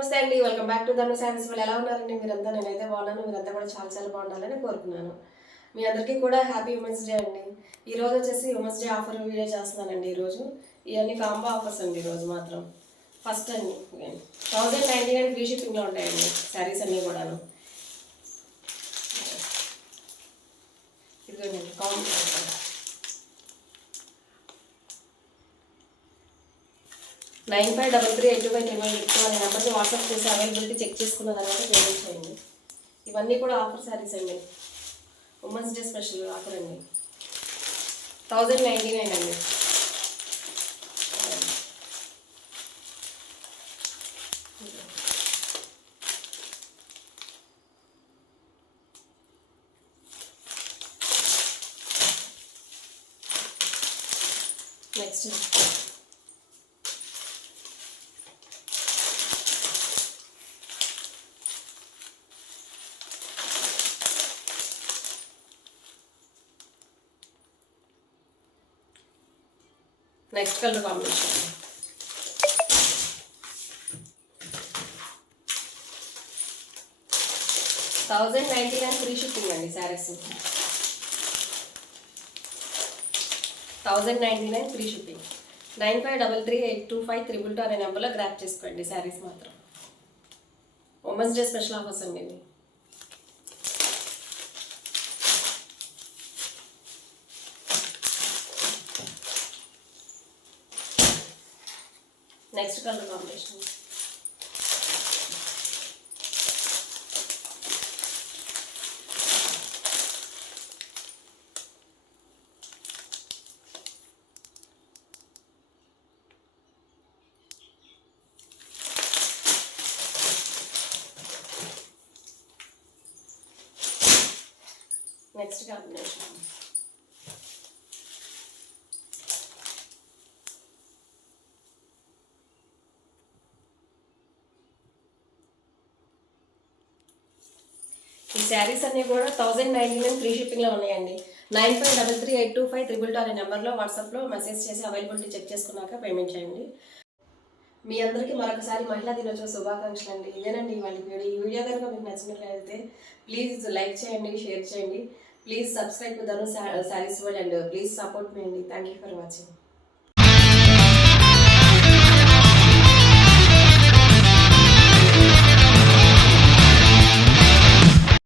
నమస్తే అండి. Welcome back to Dhanu శారీస్. వాళ్ళు ఎలా ఉన్నారండి మీరంతా? నేనైతే బాగున్నాను. మీరంతా కూడా చాలా చాలా బాగుండాలని కోరుకున్నాను. మీ అందరికీ కూడా హ్యాపీ ఉమెన్స్ డే అండి. ఈరోజు వచ్చేసి ఉమెన్స్ డే ఆఫర్ వీడియో చేస్తున్నానండి. ఈరోజు ఇవన్నీ కాంబో ఆఫర్స్ అండి. ఈరోజు మాత్రం ఫస్ట్ అండి 1099 ఫ్రీ షిప్పింగ్లో ఉంటాయండి శారీస్ అన్నీ కూడాను. ఇదిగోండి కాంబో 95338253 అనే నెంబర్కి వాట్సాప్ చేసి అవైలబిలిటీ చెక్ చేసుకున్న తర్వాత పేమెంట్ చేయండి. ఇవన్నీ కూడా ఆఫర్ శారీస్ అండి. ఉమెన్స్ డే స్పెషల్ ఆఫర్ అండి. 1099 అండి. Next colour combination 1099 free shipping అండి. శారీస్ 1099 ఫ్రీ షిప్పింగ్. 9533825322 అనే నెంబర్లో గ్రాప్ చేసుకోండి. శారీస్ మాత్రం ఉమెన్స్ డే స్పెషల్ ఆఫర్స్ అండి. Next colour combination next combination ఈ శారీస్ అన్నీ కూడా 1099 ఫ్రీ షిప్పింగ్లో ఉన్నాయండి. 9533825322 అనే నెంబర్లో వాట్సాప్లో మెసేజ్ చేసి అవైలబిలిటీ చెక్ చేసుకున్నాక పేమెంట్ చేయండి. మీ అందరికీ మరొకసారి మహిళా దినోత్సవ శుభాకాంక్షలు అండి. ఇదేనండి వాళ్ళ వీడియో. ఈ వీడియో కనుక మీకు నచ్చినట్లయితే ప్లీజ్ లైక్ చేయండి, షేర్ చేయండి. Please subscribe to Dhanu Sarees world and please support మీ అండి. Thank you for watching.